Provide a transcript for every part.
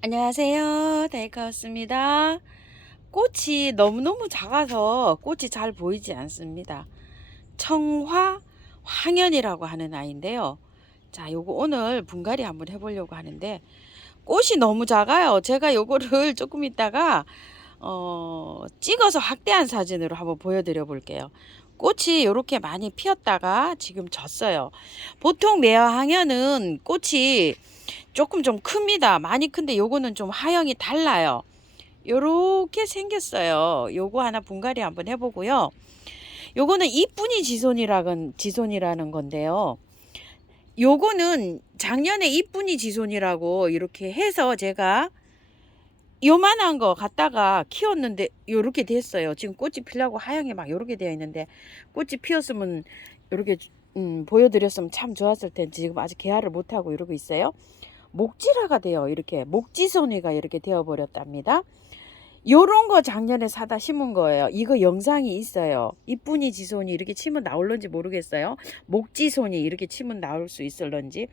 안녕하세요. 데이카우스입니다. 꽃이 너무너무 작아서 꽃이 잘 보이지 않습니다. 청화 황현이라고 하는 아이인데요. 자, 요거 오늘 분갈이 한번 해보려고 하는데 꽃이 너무 작아요. 제가 요거를 조금 있다가 찍어서 확대한 사진으로 한번 보여드려 볼게요. 꽃이 이렇게 많이 피었다가 지금 졌어요. 보통 매화항현은 꽃이 조금 좀 큽니다. 많이 큰데 요거는 좀 하형이 달라요. 요렇게 생겼어요. 요거 하나 분갈이 한번 해보고요. 요거는 이쁜이 지손이라는 건데요. 요거는 작년에 이쁜이 지손이라고 이렇게 해서 제가 요만한 거 갖다가 키웠는데 요렇게 됐어요. 지금 꽃이 피려고 하영이 막 요렇게 되어 있는데 꽃이 피었으면 요렇게 보여드렸으면 참 좋았을 텐데 지금 아직 개화를 못하고 이러고 있어요. 목질화가 돼요. 이렇게 목지손이가 이렇게 되어 버렸답니다. 요런 거 작년에 사다 심은 거예요. 이거 영상이 있어요. 이쁜이 지손이 이렇게 치면 나올런지 모르겠어요. 목지손이 이렇게 치면 나올 수 있을런지.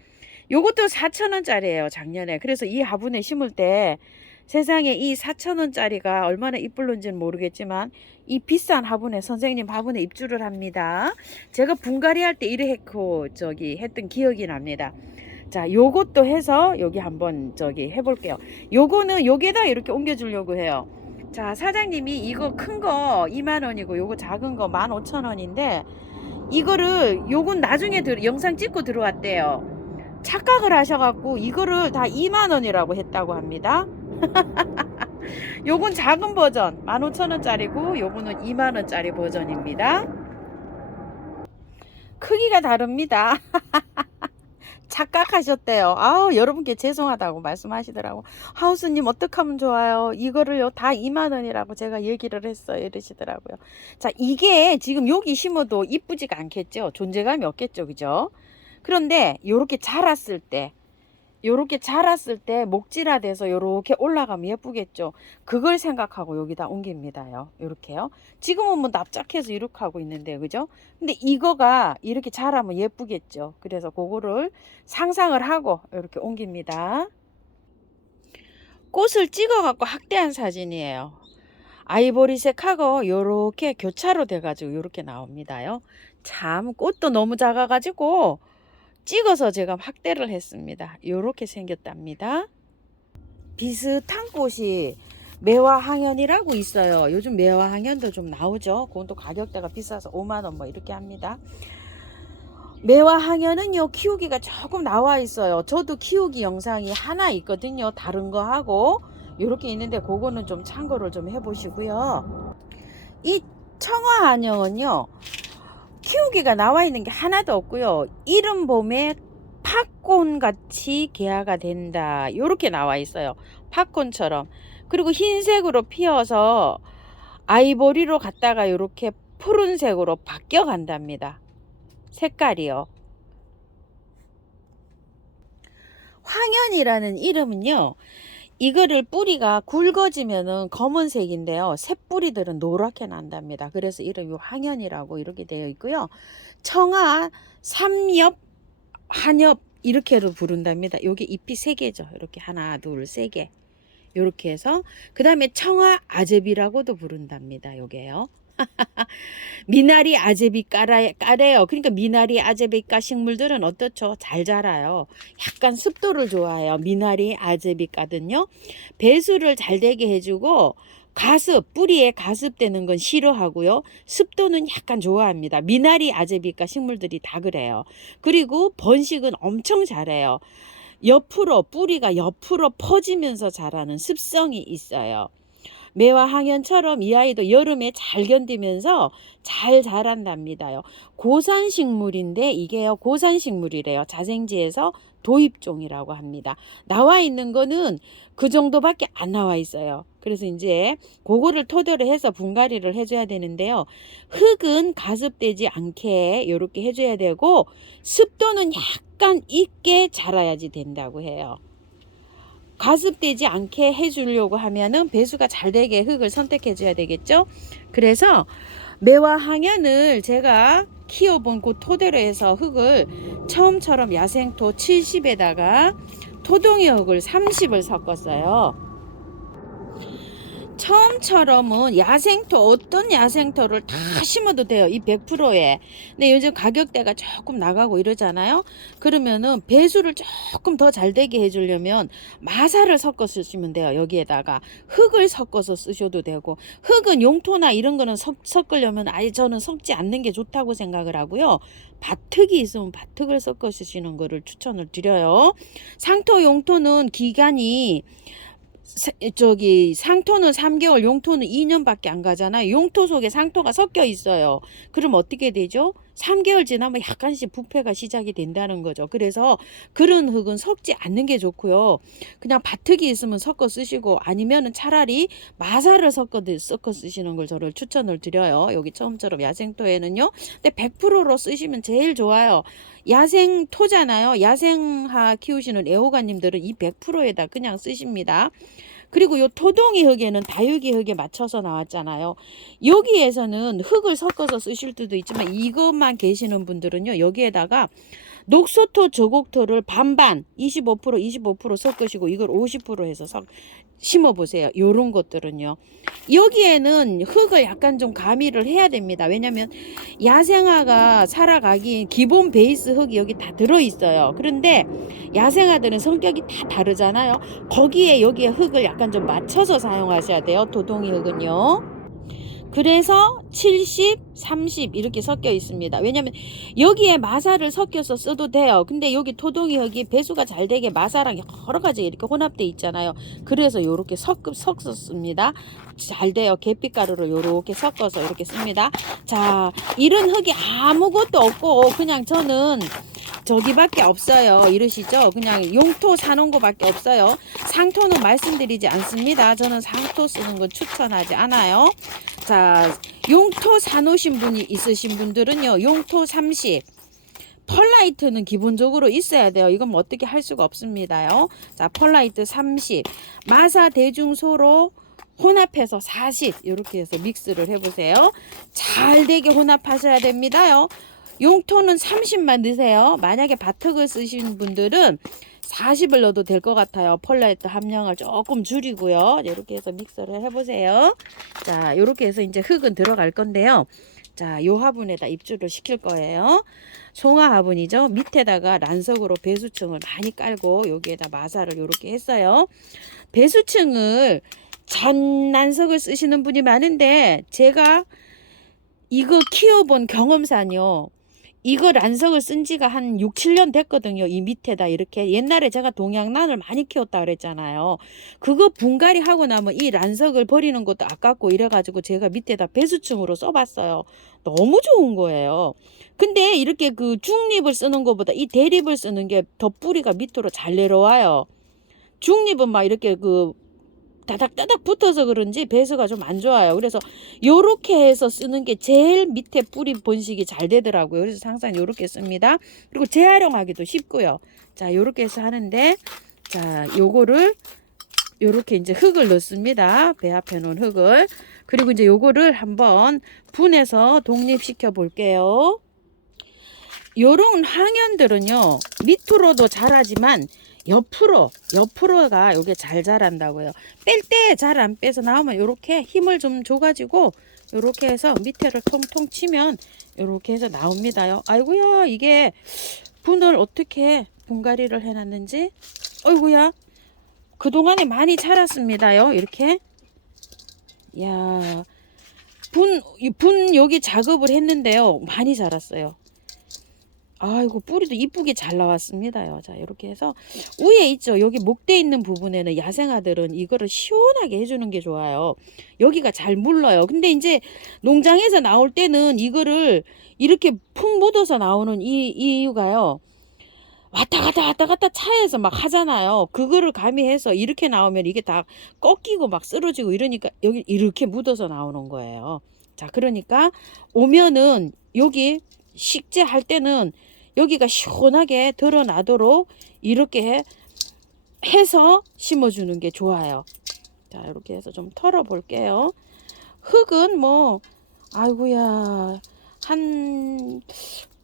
요것도 4,000원짜리예요. 작년에. 그래서 이 화분에 심을 때 세상에 이 4,000원짜리가 얼마나 이쁠런지는 모르겠지만 이 비싼 화분에 선생님 화분에 입주를 합니다. 제가 분갈이 할 때 이래 했고 했던 기억이 납니다. 자, 요것도 해서 여기 한번 해볼게요. 요거는 여기에다 이렇게 옮겨주려고 해요. 자, 사장님이 이거 큰 거 2만원이고 요거 작은 거 15,000원인데 이거를 요건 나중에 영상 찍고 들어왔대요. 착각을 하셔갖고 이거를 다 2만원이라고 했다고 합니다. 요건 작은 버전 15,000원짜리고 요거는 2만원짜리 버전입니다. 크기가 다릅니다. 착각하셨대요. 아우, 여러분께 죄송하다고 말씀하시더라고. 하우스님 어떻게 하면 좋아요? 이거를요 다 2만원이라고 제가 얘기를 했어요. 이러시더라고요. 자, 이게 지금 여기 심어도 이쁘지가 않겠죠. 존재감이 없겠죠. 그죠? 그런데 요렇게 자랐을 때 목질화 돼서 요렇게 올라가면 예쁘겠죠. 그걸 생각하고 여기다 옮깁니다요. 요렇게요. 지금은 뭐 납작해서 이렇게 하고 있는데, 그죠? 근데 이거가 이렇게 자라면 예쁘겠죠. 그래서 그거를 상상을 하고 이렇게 옮깁니다. 꽃을 찍어 갖고 확대한 사진이에요. 아이보리색하고 요렇게 교차로 돼 가지고 요렇게 나옵니다요. 참 꽃도 너무 작아 가지고 찍어서 제가 확대를 했습니다. 요렇게 생겼답니다. 비슷한 꽃이 매화항현이라고 있어요. 요즘 매화항현도 좀 나오죠. 그건 또 가격대가 비싸서 5만원 뭐 이렇게 합니다. 매화항현은요 키우기가 조금 나와 있어요. 저도 키우기 영상이 하나 있거든요. 다른 거 하고 요렇게 있는데 그거는 좀 참고를 좀 해보시고요. 이 청화한영은요 키우기가 나와 있는 게 하나도 없고요. 이른 봄에 팝콘 같이 개화가 된다. 이렇게 나와 있어요. 팝콘처럼. 그리고 흰색으로 피어서 아이보리로 갔다가 이렇게 푸른색으로 바뀌어 간답니다. 색깔이요. 황현이라는 이름은요. 이거를 뿌리가 굵어지면은 검은색인데요. 새뿌리들은 노랗게 난답니다. 그래서 이름이 황현이라고 이렇게 되어 있고요. 청아, 삼엽, 한엽 이렇게로 부른답니다. 여기 잎이 3개죠. 이렇게 하나, 둘, 3개. 이렇게 해서 그 다음에 청아 아제비라고도 부른답니다. 요게요. 미나리 아제비 까래요. 그러니까 미나리 아제비까 식물들은 어떻죠? 잘 자라요. 약간 습도를 좋아해요. 미나리 아제비까든요. 배수를 잘 되게 해주고 뿌리에 가습되는 건 싫어하고요. 습도는 약간 좋아합니다. 미나리 아제비까 식물들이 다 그래요. 그리고 번식은 엄청 잘해요. 뿌리가 옆으로 퍼지면서 자라는 습성이 있어요. 매화항현처럼 이 아이도 여름에 잘 견디면서 잘 자란답니다요. 고산식물인데 이게요 고산식물이래요. 자생지에서 도입종이라고 합니다. 나와 있는 거는 그 정도밖에 안 나와 있어요. 그래서 이제 그거를 토대로 해서 분갈이를 해줘야 되는데요. 흙은 가습되지 않게 이렇게 해줘야 되고 습도는 약간 있게 자라야지 된다고 해요. 가습되지 않게 해주려고 하면은 배수가 잘 되게 흙을 선택해 줘야 되겠죠. 그래서 매화항현을 제가 키워본 그 토대로 해서 흙을 처음처럼 야생토 70에다가 토동이 흙을 30을 섞었어요. 처음처럼은 야생토, 어떤 야생토를 다 심어도 돼요. 이 100%에. 근데 요즘 가격대가 조금 나가고 이러잖아요. 그러면은 배수를 조금 더 잘 되게 해주려면 마사를 섞어 쓰시면 돼요. 여기에다가 흙을 섞어서 쓰셔도 되고, 흙은 용토나 이런 거는 섞으려면 아예 저는 섞지 않는 게 좋다고 생각을 하고요. 밭흙이 있으면 밭흙을 섞어 쓰시는 거를 추천을 드려요. 상토, 용토는 기간이 상토는 3개월, 용토는 2년밖에 안 가잖아요. 용토 속에 상토가 섞여 있어요. 그럼 어떻게 되죠? 3개월 지나면 약간씩 부패가 시작이 된다는 거죠. 그래서 그런 흙은 섞지 않는 게 좋고요. 그냥 밭흙이 있으면 섞어 쓰시고, 아니면은 차라리 마사를 섞어 쓰시는 걸 저를 추천을 드려요. 여기 처음처럼 야생토에는요. 근데 100%로 쓰시면 제일 좋아요. 야생토잖아요. 야생하 키우시는 애호가님들은 이 100%에다 그냥 쓰십니다. 그리고 요 토동이 흙에는 다육이 흙에 맞춰서 나왔잖아요. 여기에서는 흙을 섞어서 쓰실 수도 있지만, 이것만 계시는 분들은요, 여기에다가 녹소토, 저곡토를 반반 25% 섞으시고 이걸 50% 해서 심어 보세요. 요런 것들은요. 여기에는 흙을 약간 좀 가미를 해야 됩니다. 왜냐면 야생화가 살아가기 기본 베이스 흙이 여기 다 들어 있어요. 그런데 야생화들은 성격이 다 다르잖아요. 거기에 여기에 흙을 약간 좀 맞춰서 사용하셔야 돼요. 도동이 흙은요. 그래서 70, 30 이렇게 섞여 있습니다. 왜냐면 여기에 마사를 섞여서 써도 돼요. 근데 여기 토동이 흙이 배수가 잘 되게 마사랑 여러 가지 이렇게 혼합돼 있잖아요. 그래서 요렇게 섞었습니다. 잘 돼요. 계피가루를 요렇게 섞어서 이렇게 씁니다. 자, 이런 흙이 아무것도 없고 그냥 저는 저기밖에 없어요. 이러시죠? 그냥 용토 사놓은 거밖에 없어요. 상토는 말씀드리지 않습니다. 저는 상토 쓰는 건 추천하지 않아요. 자, 용토 사놓으신 분이 있으신 분들은요, 용토 30. 펄라이트는 기본적으로 있어야 돼요. 이건 뭐 어떻게 할 수가 없습니다요. 자, 펄라이트 30. 마사 대중소로 혼합해서 40. 이렇게 해서 믹스를 해보세요. 잘 되게 혼합하셔야 됩니다요. 용토는 30만 넣으세요. 만약에 밭흙을 쓰신 분들은 40을 넣어도 될 것 같아요. 펄라이트 함량을 조금 줄이고요. 이렇게 해서 믹서를 해보세요. 자, 이렇게 해서 이제 흙은 들어갈 건데요. 자, 요 화분에다 입주를 시킬 거예요. 송화 화분이죠. 밑에다가 란석으로 배수층을 많이 깔고 여기에다 마사를 이렇게 했어요. 배수층을 전 난석을 쓰시는 분이 많은데, 제가 이거 키워본 경험상요, 이거 란석을 쓴 지가 한 6, 7년 됐거든요. 이 밑에다 이렇게. 옛날에 제가 동양란을 많이 키웠다 그랬잖아요. 그거 분갈이 하고 나면 이 란석을 버리는 것도 아깝고 이래가지고 제가 밑에다 배수층으로 써봤어요. 너무 좋은 거예요. 근데 이렇게 그 중립을 쓰는 것보다 이 대립을 쓰는 게 더 뿌리가 밑으로 잘 내려와요. 중립은 막 이렇게 그 다닥다닥 붙어서 그런지 배수가 좀 안 좋아요. 그래서 요렇게 해서 쓰는 게 제일 밑에 뿌리 번식이 잘 되더라고요. 그래서 항상 요렇게 씁니다. 그리고 재활용하기도 쉽고요. 자, 요렇게 해서 하는데, 자, 요거를 요렇게 이제 흙을 넣습니다. 배 앞에 놓은 흙을. 그리고 이제 요거를 한번 분해서 독립시켜 볼게요. 요런 항연들은요, 밑으로도 자라지만 옆으로가 요게 잘 자란다고요. 뺄 때 잘 안 빼서 나오면 요렇게 힘을 좀 줘가지고 요렇게 해서 밑에를 통통 치면 요렇게 해서 나옵니다요. 아이고야, 이게 분을 어떻게 분갈이를 해놨는지, 어이구야, 그동안에 많이 자랐습니다요. 이렇게. 야, 분 여기 작업을 했는데요, 많이 자랐어요. 아이고, 뿌리도 이쁘게 잘 나왔습니다요. 자, 이렇게 해서 위에 있죠. 여기 목대 있는 부분에는 야생아들은 이거를 시원하게 해주는 게 좋아요. 여기가 잘 물러요. 근데 이제 농장에서 나올 때는 이거를 이렇게 푹 묻어서 나오는 이유가요, 왔다 갔다 차에서 막 하잖아요. 그거를 가미해서 이렇게 나오면 이게 다 꺾이고 막 쓰러지고 이러니까 여기 이렇게 묻어서 나오는 거예요. 자, 그러니까 오면은 여기 식재할 때는 여기가 시원하게 드러나도록 이렇게 해서 심어주는 게 좋아요. 자, 이렇게 해서 좀 털어 볼게요. 흙은 뭐, 아이고야, 한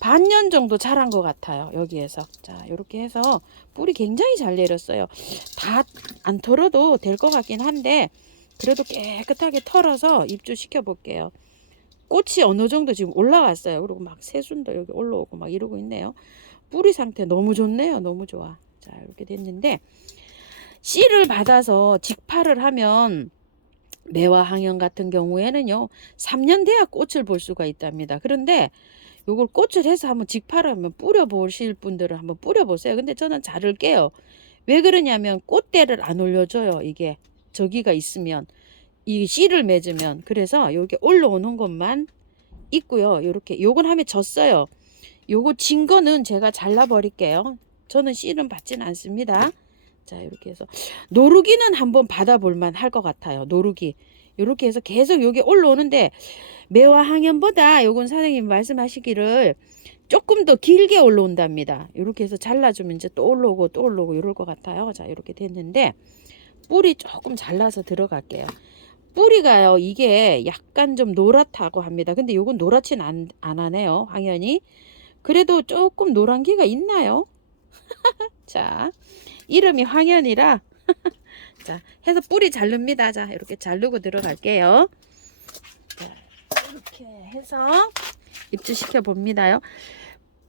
반년 정도 자란 것 같아요. 여기에서. 자, 이렇게 해서 뿌리 굉장히 잘 내렸어요. 다 안 털어도 될 것 같긴 한데 그래도 깨끗하게 털어서 입주시켜 볼게요. 꽃이 어느 정도 지금 올라왔어요. 그리고 막 새순도 여기 올라오고 막 이러고 있네요. 뿌리 상태 너무 좋네요. 너무 좋아. 자, 이렇게 됐는데 씨를 받아서 직파를 하면 매화 항연 같은 경우에는요 3년 돼야 꽃을 볼 수가 있답니다. 그런데 요걸 꽃을 해서 한번 직파를 하면 뿌려 보실 분들은 한번 뿌려 보세요. 근데 저는 자를게요. 왜 그러냐면 꽃대를 안 올려줘요. 이게 저기가 있으면 이 씨를 맺으면. 그래서 여기 올라오는 것만 있고요. 요렇게 요건 하면 졌어요. 요거 진 거는 제가 잘라 버릴게요. 저는 씨는 받지는 않습니다. 자, 이렇게 해서 노루기는 한번 받아볼 만 할 것 같아요. 노루기 이렇게 해서 계속 여기 올라오는데 매화 항연보다 요건 사장님 말씀하시기를 조금 더 길게 올라온답니다. 이렇게 해서 잘라주면 이제 또 올라오고 또 올라오고 이럴 것 같아요. 자, 이렇게 됐는데 뿌리 조금 잘라서 들어갈게요. 뿌리가요 이게 약간 좀 노랗다고 합니다. 근데 요건 노랗진 안 하네요. 항연이 그래도 조금 노란기가 있나요? 자, 이름이 황연이라 자 해서 뿌리 자릅니다. 자, 이렇게 자르고 들어갈게요. 자, 이렇게 해서 입주시켜 봅니다요.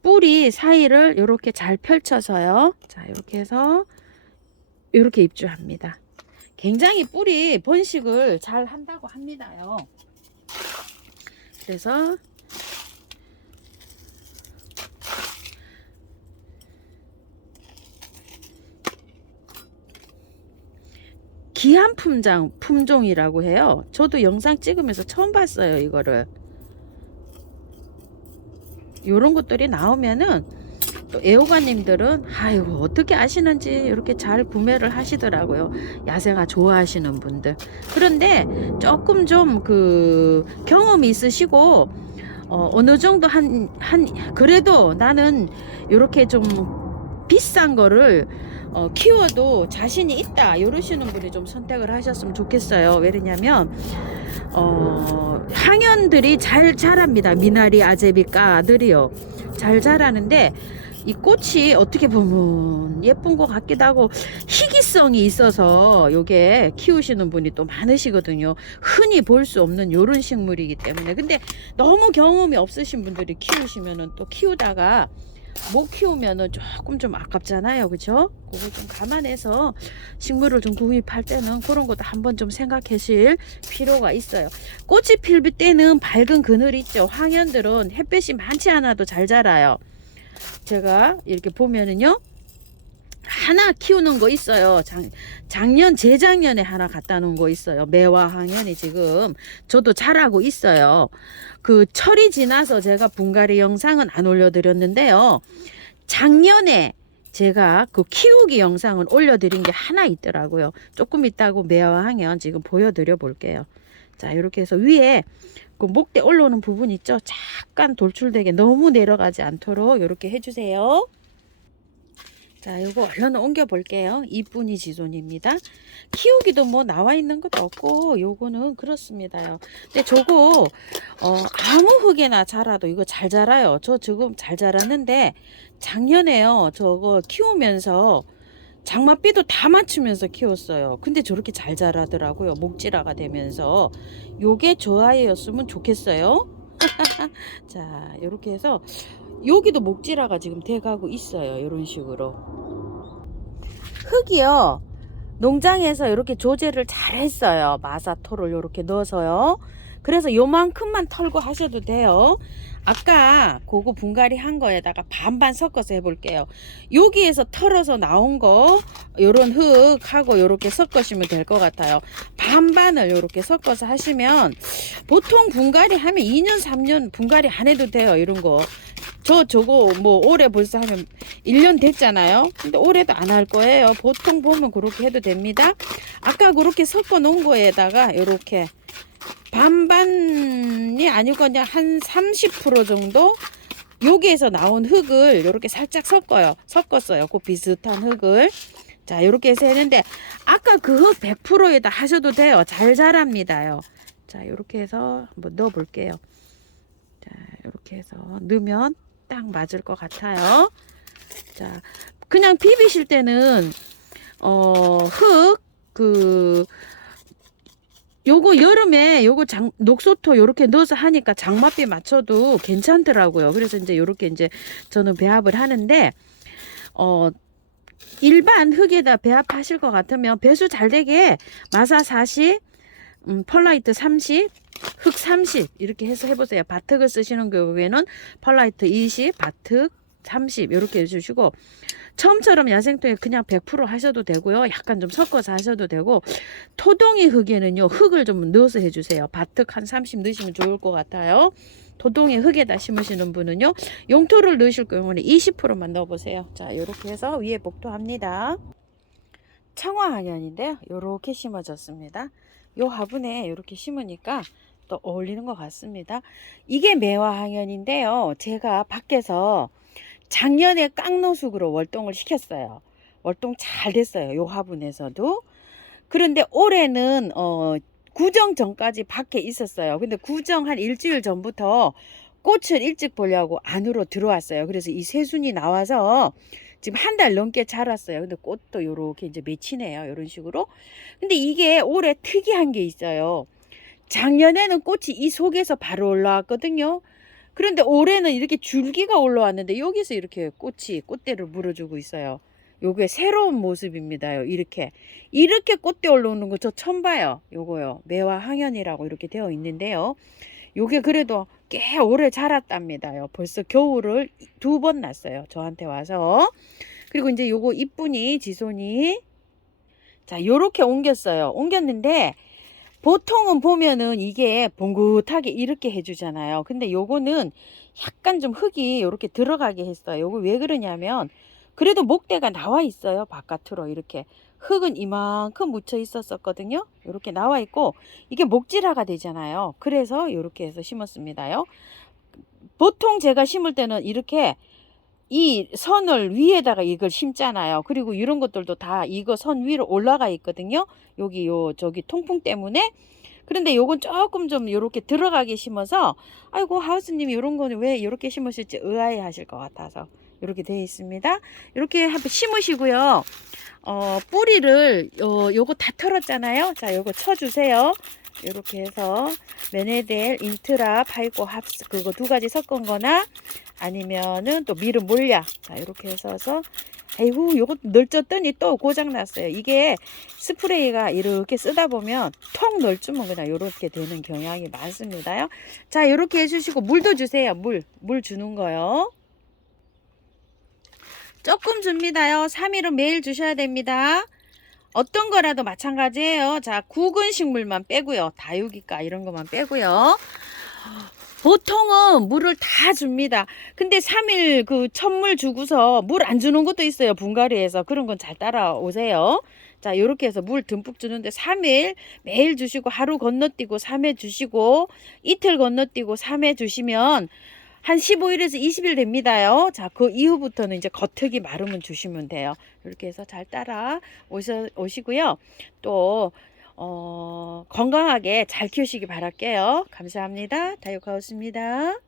뿌리 사이를 이렇게 잘 펼쳐서요. 자, 이렇게 해서 이렇게 입주합니다. 굉장히 뿌리 번식을 잘 한다고 합니다요. 그래서 기한 품종이라고 해요. 저도 영상 찍으면서 처음 봤어요. 이거를 요런 것들이 나오면은 또 애호가님들은 아이고 어떻게 아시는지 이렇게 잘 구매를 하시더라고요. 야생화 좋아하시는 분들. 그런데 조금 좀 그 경험이 있으시고 어느 정도 그래도 나는 이렇게 좀 비싼 거를 키워도 자신이 있다 이러시는 분이 좀 선택을 하셨으면 좋겠어요. 왜냐면 항연들이 잘 자랍니다. 미나리, 아제비, 까들이요 잘 자라는데 이 꽃이 어떻게 보면 예쁜 것 같기도 하고 희귀성이 있어서 요게 키우시는 분이 또 많으시거든요. 흔히 볼 수 없는 요런 식물이기 때문에. 근데 너무 경험이 없으신 분들이 키우시면은 또 키우다가 못 키우면은 조금 좀 아깝잖아요. 그죠? 그거 좀 감안해서 식물을 좀 구입할 때는 그런 것도 한번 좀 생각하실 필요가 있어요. 꽃이 필 때는 밝은 그늘 있죠. 황연들은 햇볕이 많지 않아도 잘 자라요. 제가 이렇게 보면은요 하나 키우는 거 있어요. 작년 재작년에 하나 갖다 놓은 거 있어요. 매화 항연이 지금 저도 자라고 있어요. 그 철이 지나서 제가 분갈이 영상은 안 올려드렸는데요. 작년에 제가 그 키우기 영상을 올려드린 게 하나 있더라고요. 조금 있다고 매화 항연 지금 보여드려 볼게요. 자, 이렇게 해서 위에 그 목대 올라오는 부분 있죠. 잠깐 돌출되게 너무 내려가지 않도록 이렇게 해주세요. 자, 요거 얼른 옮겨 볼게요. 이쁜이 지존입니다. 키우기도 뭐 나와 있는 것도 없고 요거는 그렇습니다요. 근데 저거 아무 흙에나 자라도 이거 잘 자라요. 저 지금 잘 자랐는데 작년에요. 저거 키우면서 장맛비도 다 맞추면서 키웠어요. 근데 저렇게 잘 자라더라고요. 목질화가 되면서 요게 저 아이였으면 좋겠어요. 자, 이렇게 해서 여기도 목질화가 지금 돼가고 있어요. 이런 식으로 흙이요 농장에서 이렇게 조제를 잘 했어요. 마사토를 이렇게 넣어서요. 그래서 요만큼만 털고 하셔도 돼요. 아까 그거 분갈이 한 거에다가 반반 섞어서 해볼게요. 여기에서 털어서 나온 거 요런 흙하고 요렇게 섞으시면 될 것 같아요. 반반을 요렇게 섞어서 하시면 보통 분갈이 하면 2년 3년 분갈이 안 해도 돼요. 이런 거 저거 뭐 올해 벌써 하면 1년 됐잖아요. 근데 올해도 안 할 거예요. 보통 보면 그렇게 해도 됩니다. 아까 그렇게 섞어 놓은 거에다가 이렇게 반반이 아니고 그냥 한 30% 정도 여기에서 나온 흙을 이렇게 살짝 섞었어요. 그 비슷한 흙을. 자, 이렇게 해서 했는데 아까 그 흙 100%에다 하셔도 돼요. 잘 자랍니다요. 자, 이렇게 해서 한번 넣어 볼게요. 자, 이렇게 해서 넣으면 딱 맞을 것 같아요. 자, 그냥 비비실 때는 요거 여름에 요거 녹소토 요렇게 넣어서 하니까 장맛비 맞춰도 괜찮더라고요. 그래서 이제 요렇게 이제 저는 배합을 하는데 일반 흙에다 배합하실 것 같으면 배수 잘 되게 마사 40, 펄라이트 30, 흙 30 이렇게 해서 해보세요. 바특을 쓰시는 경우에는 펄라이트 20, 바특 30 이렇게 해주시고, 처음처럼 야생토에 그냥 100% 하셔도 되고요. 약간 좀 섞어서 하셔도 되고, 토동이 흙에는요 흙을 좀 넣어서 해주세요. 바특 한 30 넣으시면 좋을 것 같아요. 토동이 흙에다 심으시는 분은요 용토를 넣으실 경우는 20%만 넣어보세요. 자, 이렇게 해서 위에 복토합니다. 청화항연인데요, 요렇게 심어졌습니다. 요 화분에 이렇게 심으니까 또 어울리는 것 같습니다. 이게 매화항연인데요, 제가 밖에서 작년에 깡노숙으로 월동을 시켰어요. 월동 잘 됐어요, 요 화분에서도. 그런데 올해는 구정 전까지 밖에 있었어요. 근데 구정 한 일주일 전부터 꽃을 일찍 보려고 안으로 들어왔어요. 그래서 이 새순이 나와서 지금 한 달 넘게 자랐어요. 근데 꽃도 요렇게 이제 맺히네요, 이런 식으로. 근데 이게 올해 특이한 게 있어요. 작년에는 꽃이 이 속에서 바로 올라왔거든요. 그런데 올해는 이렇게 줄기가 올라왔는데 여기서 이렇게 꽃대를 물어주고 있어요. 요게 새로운 모습입니다요. 이렇게 꽃대 올라오는 거 저 처음 봐요. 요거요, 매화 항연이라고 이렇게 되어 있는데요. 요게 그래도 꽤 오래 자랐답니다요. 벌써 겨울을 2번 났어요, 저한테 와서. 그리고 이제 요거 이쁜이 지손이, 자, 요렇게 옮겼는데 보통은 보면은 이게 봉긋하게 이렇게 해주잖아요. 근데 요거는 약간 좀 흙이 이렇게 들어가게 했어요. 요거 왜 그러냐면, 그래도 목대가 나와 있어요. 바깥으로 이렇게 흙은 이만큼 묻혀 있었거든요. 이렇게 나와 있고, 이게 목질화가 되잖아요. 그래서 이렇게 해서 심었습니다요. 보통 제가 심을 때는 이렇게 이 선을 위에다가 이걸 심잖아요. 그리고 이런 것들도 다 이거 선 위로 올라가 있거든요. 여기 저기 통풍 때문에. 그런데 요건 조금 좀 이렇게 들어가게 심어서, 아이고 하우스님이 이런 거는 왜 이렇게 심으실지 의아해 하실 것 같아서 이렇게 되어 있습니다. 이렇게 한번 심으시고요. 뿌리를 요거 다 털었잖아요. 자, 요거 쳐주세요. 이렇게 해서 메네델, 인트라, 파이고 합스 그거 2가지 섞은 거나 아니면은 또 미르 몰약, 자 이렇게 해서 아이고 요거 널쪘더니 또 고장 났어요. 이게 스프레이가 이렇게 쓰다 보면 턱 널주면 그냥 이렇게 되는 경향이 많습니다요. 자, 이렇게 해주시고 물도 주세요. 물 주는 거요. 조금 줍니다요. 3일은 매일 주셔야 됩니다. 어떤 거라도 마찬가지예요. 자, 굵은 식물만 빼고요. 다육이과 이런 것만 빼고요. 보통은 물을 다 줍니다. 근데 3일 그 첫물 주고서 물 안 주는 것도 있어요. 분갈이에서. 그런 건 잘 따라오세요. 자, 요렇게 해서 물 듬뿍 주는데 3일 매일 주시고, 하루 건너뛰고 3회 주시고, 이틀 건너뛰고 3회 주시면 한 15일에서 20일 됩니다요. 자, 그 이후부터는 이제 겉흙이 마르면 주시면 돼요. 이렇게 해서 잘 따라 오시고요. 또 건강하게 잘 키우시기 바랄게요. 감사합니다. 다육하우스입니다.